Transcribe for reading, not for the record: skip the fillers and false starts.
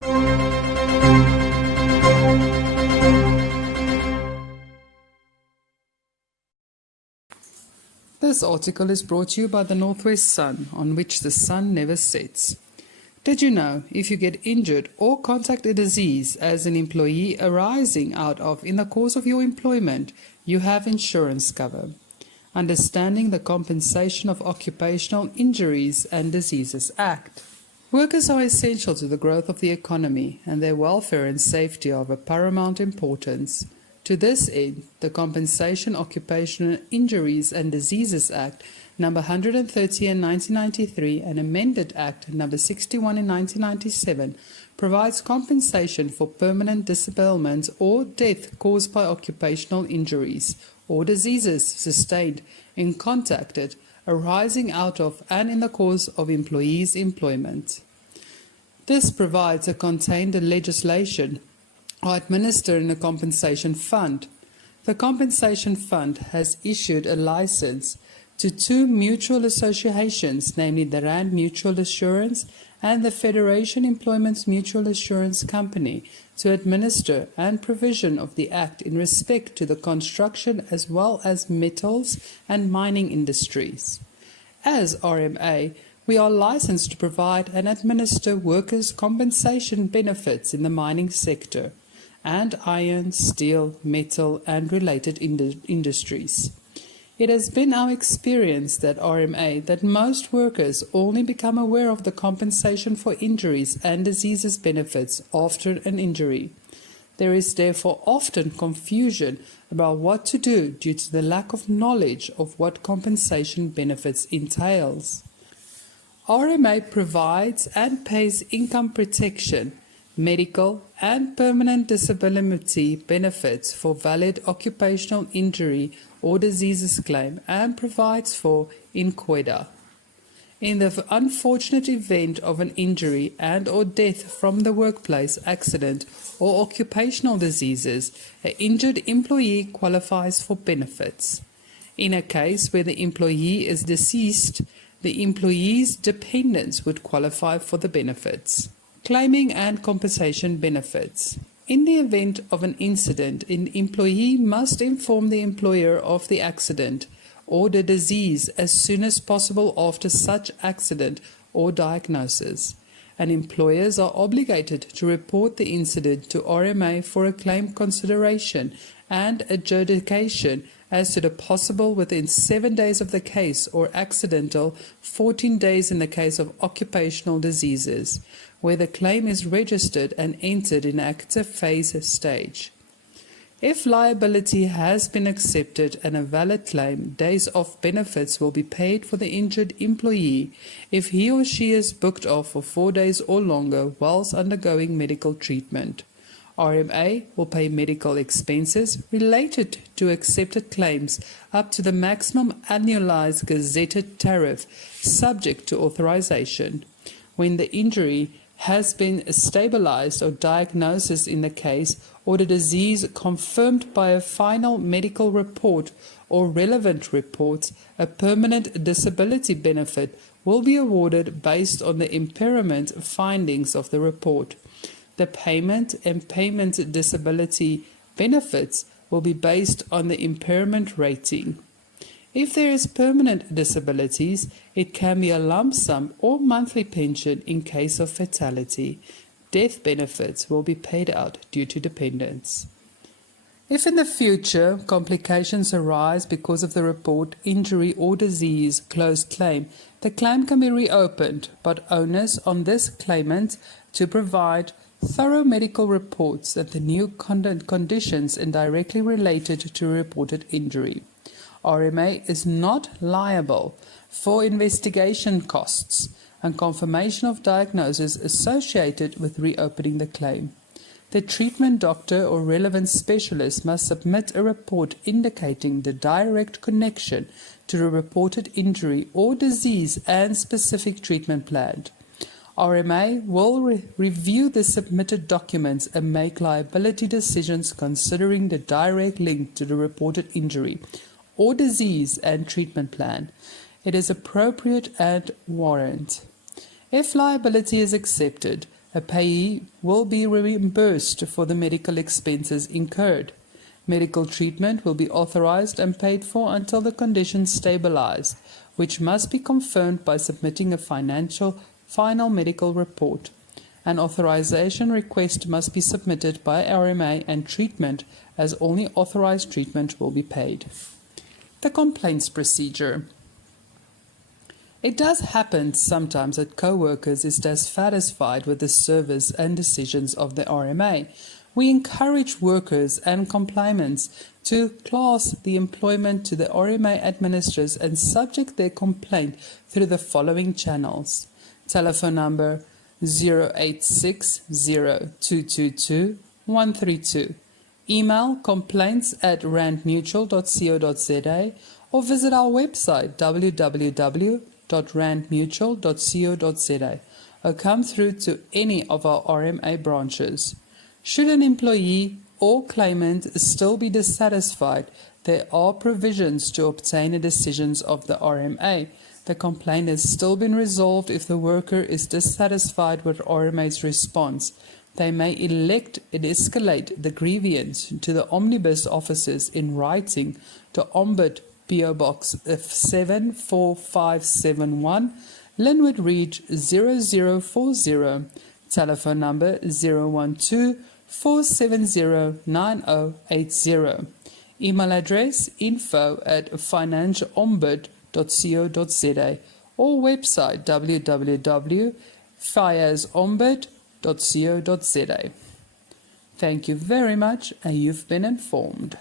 This article is brought to you by the Northwest Sun, on which the sun never sets. Did you know if you get injured or contract a disease as an employee arising out of in the course of your employment, you have insurance cover? Understanding the Compensation of Occupational Injuries and Diseases Act. Workers are essential to the growth of the economy, and their welfare and safety are of paramount importance. To this end, the Compensation Occupational Injuries and Diseases Act No. 130 in 1993 and Amended Act No. 61 in 1997 provides compensation for permanent disablement or death caused by occupational injuries or diseases sustained in contacted, arising out of and in the course of employees' employment. This provides a contained legislation or administered in a compensation fund. The compensation fund has issued a license to two mutual associations, namely the Rand Mutual Assurance and the Federation Employment Mutual Assurance Company, to administer and provision of the Act in respect to the construction as well as metals and mining industries. As RMA, we are licensed to provide and administer workers' compensation benefits in the mining sector and iron, steel, metal, and related industries. It has been our experience that RMA that most workers only become aware of the compensation for injuries and diseases benefits after an injury. There is therefore often confusion about what to do due to the lack of knowledge of what compensation benefits entails. RMA provides and pays income protection, medical and permanent disability benefits for valid occupational injury or diseases claim and provides for INCOIDA. In the unfortunate event of an injury and or death from the workplace accident or occupational diseases, an injured employee qualifies for benefits. In a case where the employee is deceased, the employee's dependents would qualify for the benefits. Claiming and compensation benefits. In the event of an incident, an employee must inform the employer of the accident or the disease as soon as possible after such accident or diagnosis, and employers are obligated to report the incident to RMA for a claim consideration and adjudication as to the possible within 7 days of the case or accidental 14 days in the case of occupational diseases, where the claim is registered and entered in active phase stage. If liability has been accepted and a valid claim, days off benefits will be paid for the injured employee if he or she is booked off for 4 days or longer whilst undergoing medical treatment. RMA will pay medical expenses related to accepted claims up to the maximum annualized gazetted tariff, subject to authorization. When the injury has been stabilized or diagnosis in the case or the disease confirmed by a final medical report or relevant reports, a permanent disability benefit will be awarded based on the impairment findings of the report. The payment and payment disability benefits will be based on the impairment rating. If there is permanent disabilities, it can be a lump sum or monthly pension in case of fatality. Death benefits will be paid out due to dependents. If in the future complications arise because of the report, injury or disease closed claim, the claim can be reopened, but onus on this claimant to provide thorough medical reports and the new conditions indirectly related to reported injury. RMA is not liable for investigation costs and confirmation of diagnosis associated with reopening the claim. The treatment doctor or relevant specialist must submit a report indicating the direct connection to the reported injury or disease and specific treatment planned. RMA will review the submitted documents and make liability decisions considering the direct link to the reported injury or disease and treatment plan. It is appropriate and warrant. If liability is accepted, A payee will be reimbursed for the medical expenses incurred. Medical treatment will be authorized and paid for until the condition stabilized, which must be confirmed by submitting a final medical report. An authorization request must be submitted by RMA and treatment, as only authorized treatment will be paid. The complaints procedure. It does happen sometimes that co-workers is dissatisfied with the service and decisions of the RMA. We encourage workers and complainants to class the employment to the RMA administrators and subject their complaint through the following channels. Telephone number 0860-222-132. Email complaints@randmutual.co.za or visit our website www.randmutual.co.za or come through to any of our RMA branches. Should an employee or claimant still be dissatisfied, there are provisions to obtain a decision of the RMA. The complaint has still been resolved if the worker is dissatisfied with RMA's response. They may elect and escalate the grievance to the omnibus officers in writing to Ombud PO Box 74571, Linwood Reach 0040, telephone number 012-470-9080. Email address info@financialombud.co.za or website www.fiasombud.co.za. Thank you very much, and you've been informed.